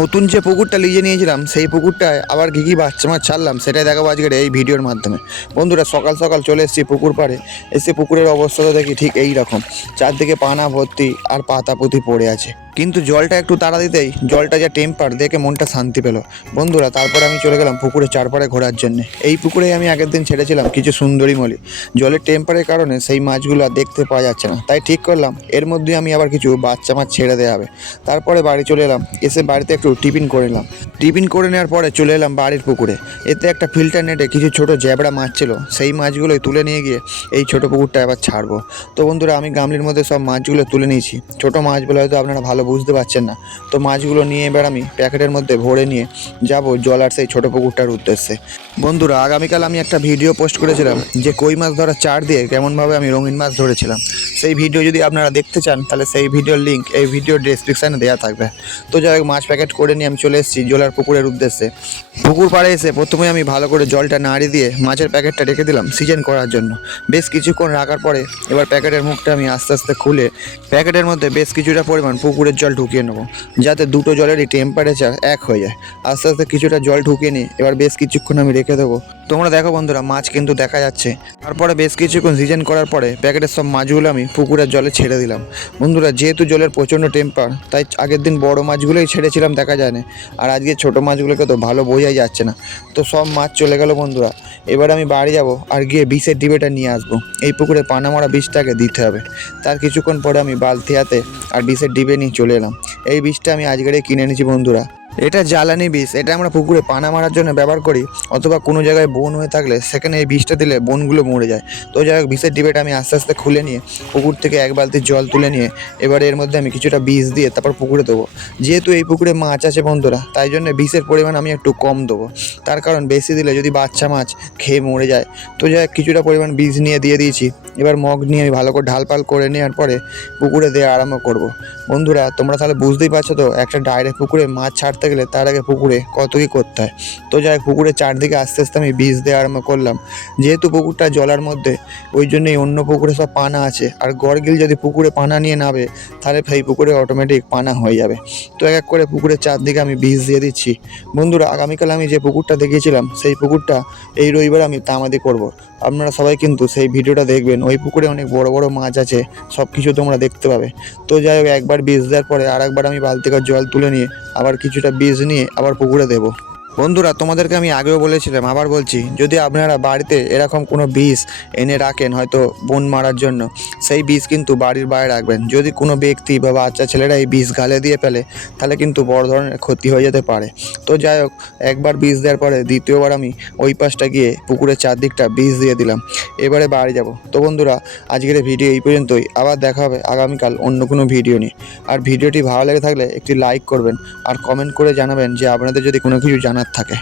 নতুন যে পুকুরটা লিজে নিয়েছিলাম সেই পুকুরটায় আবার কী বাচ্চা মাছ ছাড়লাম সেটাই দেখাবো আজকের এই ভিডিওর মাধ্যমে। বন্ধুরা সকাল সকাল চলে এসেছি পুকুর পাড়ে। এসে পুকুরের অবস্থা তো দেখি ঠিক এই রকম, চারদিকে পানা ভর্তি আর পাতা পুঁতি পড়ে আছে। কিন্তু জলটা একটু তাড়া দিতেই জলটা যা টেম্পার দেখে মনটা শান্তি পেল। বন্ধুরা তারপরে আমি চলে গেলাম পুকুরে চারপাড়ে ঘোরার জন্য। এই পুকুরেই আমি আগের দিন ছেড়েছিলাম কিছু সুন্দরী মলি। জলের টেম্পারের কারণে সেই মাছগুলো দেখতে পাওয়া যাচ্ছে না, তাই ঠিক করলাম এর মধ্যে আমি আবার কিছু বাচ্চা মাছ ছেড়ে দেওয়া হবে। তারপরে বাড়ি চলে এলাম, এসে বাড়িতে একটু টিফিন করে নিলাম। টিফিন করে নেওয়ার পরে চলে এলাম বাড়ির পুকুরে। এতে একটা ফিল্টার নেটে কিছু ছোট জ্যাবড়া মাছ ছিল, সেই মাছগুলোই তুলে নিয়ে গিয়ে এই ছোট পুকুরটা এবার ছাড়বো। তো বন্ধুরা আমি গামলির মধ্যে সব মাছগুলো তুলে নিয়েছি। ছোট মাছগুলো হয়তো আপনারা ভালো বুঝতে পারছেন না, তো মাছগুলো নিয়ে এবার আমি প্যাকেটের মধ্যে ভরে নিয়ে যাব জলার সেই ছোট পুকুরটার উদ্দেশ্যে। বন্ধুরা আগামীকাল আমি একটা ভিডিও পোস্ট করেছিলাম যে কই মাছ ধরার চার দিয়ে কেমনভাবে আমি রঙিন মাছ ধরেছিলাম। সেই ভিডিও যদি আপনারা দেখতে চান তাহলে সেই ভিডিওর লিঙ্ক এই ভিডিওর ডেসক্রিপশানে দেওয়া থাকবে। তো যাই হোক মাছ প্যাকেট করে নিয়ে আমি চলে এসেছি জলার পুকুরের উদ্দেশ্যে। পুকুর পাড়ে এসে প্রথমে আমি ভালো করে জলটা নাড়িয়ে দিয়ে মাছের প্যাকেটটা রেখে দিলাম সিজন করার জন্য। বেশ কিছুক্ষণ রাখার পরে এবার প্যাকেটের মুখটা আমি আস্তে আস্তে খুলে প্যাকেটের মধ্যে বেশ কিছুটা পরিমাণ পুকুরের জল ঢুকিয়ে নেবো, যাতে দুটো জলেরই টেম্পারেচার এক হয়ে যায়। আস্তে আস্তে কিছুটা জল ঢুকিয়ে নিই, এবার বেশ কিছুক্ষণ আমি রেখে দেবো। তোমরা দেখো বন্ধুরা মাছ কিন্তু দেখা যাচ্ছে। তারপরে বেশ কিছুক্ষণ সিজন করার পরে প্যাকেটের সব মাছগুলো আমি পুকুরের জলে ছেড়ে দিলাম। বন্ধুরা যেহেতু জলের প্রচণ্ড টেম্পার, তাই আগের দিন বড় মাছগুলোই ছেড়েছিলাম দেখা যায় না, আর আজকে ছোটো মাছগুলোকে তো ভালো বোঝাই যাচ্ছে না। তো সব মাছ চলে গেল বন্ধুরা। এবার আমি বাড়ি যাব আর গিয়ে বিষের ডিবেটা নিয়ে আসবো। এই পুকুরে পানা মারা বিষটাকে দিতে হবে। তার কিছুক্ষণ পরে আমি বালতি হাতে আর বিষের ডিবে নিয়ে চলে এলাম। এই বিষটা আমি আজকেরই কিনে এনেছি বন্ধুরা। এটা জ্বালানি বিষ, এটা আমরা পুকুরে পানা মারার জন্য ব্যবহার করি, অথবা কোনো জায়গায় বন হয়ে থাকলে সেখানে এই বিষটা দিলে বনগুলো মরে যায়। তো যাই হোক বিষের ডিবেটা আমি আস্তে আস্তে খুলে নিয়ে পুকুর থেকে এক বালতি জল তুলে নিয়ে এবারে এর মধ্যে আমি কিছুটা বিষ দিয়ে তারপর পুকুরে দেবো। যেহেতু এই পুকুরে মাছ আছে বন্ধুরা, তাই জন্য বিষের পরিমাণ আমি একটু কম দেবো। তার কারণ বেশি দিলে যদি বাচ্চা মাছ খেয়ে মরে যায়। তো যাই হোক কিছুটা পরিমাণ বিষ নিয়ে দিয়ে দিয়েছি। এবার মগ নিয়ে আমি ভালো করে ঢালপাল করে নেওয়ার পরে পুকুরে দেওয়া আরম্ভ করব। বন্ধুরা তোমরা তাহলে বুঝতেই পারছো তো, একটা ডাইরেক্ট পুকুরে মাছ ছাড়তে গেলে তার আগে পুকুরে কত কী করতে হয়। তো যাই পুকুরের চারদিকে আস্তে আস্তে আমি বিষ দেওয়া আরম্ভ করলাম। যেহেতু পুকুরটা জলার মধ্যে, ওই জন্যই অন্য পুকুরে সব পানা আছে, আর গড়গিল যদি পুকুরে পানা নিয়ে নাবে তাহলে সেই পুকুরে অটোমেটিক পানা হয়ে যাবে। তো এক এক করে পুকুরের চারদিকে আমি বিষ দিয়ে দিচ্ছি। বন্ধুরা আগামীকাল আমি যে পুকুরটা দেখিয়েছিলাম সেই পুকুরটা এই রবিবার আমি তামাদি করব। আপনারা সবাই কিন্তু সেই ভিডিওটা দেখবেন। ওই পুকুরে অনেক বড় বড় মাছ আছে, সব কিছু তোমরা দেখতে পাবে। তো যাই হোক একবার বিষ দেওয়ার পরে আর একবার আমি বালতি করে জল তুলে নিয়ে আবার কিছুটা বিষ নিয়ে আবার পুকুরে দেবো। বন্ধুরা তোমাদেরকে আমি আগেও বলেছিলাম, আবার বলছি, যদি আপনারা বাড়িতে এরকম কোনো বিষ এনে রাখেন হয়তো বন মারার জন্য, সেই বিষ কিন্তু বাড়ির বাইরে রাখবেন। যদি কোনো ব্যক্তি বা বাচ্চা ছেলেরা এই বিষ গালে দিয়ে ফেলে তাহলে কিন্তু বড় ধরনের ক্ষতি হয়ে যেতে পারে। তো যাই হোক একবার বিষ দেওয়ার পরে দ্বিতীয়বার আমি ওই পাশটা গিয়ে পুকুরের চারদিকটা বিষ দিয়ে দিলাম। এবারে বাড়ি যাব। তো বন্ধুরা আজকের ভিডিও এই পর্যন্তই, আবার দেখা হবে আগামীকাল অন্য কোনো ভিডিও নিয়ে। আর ভিডিওটি ভালো লেগে থাকলে একটি লাইক করবেন আর কমেন্ট করে জানাবেন যে আপনাদের যদি কোনো কিছু জানার থাকে।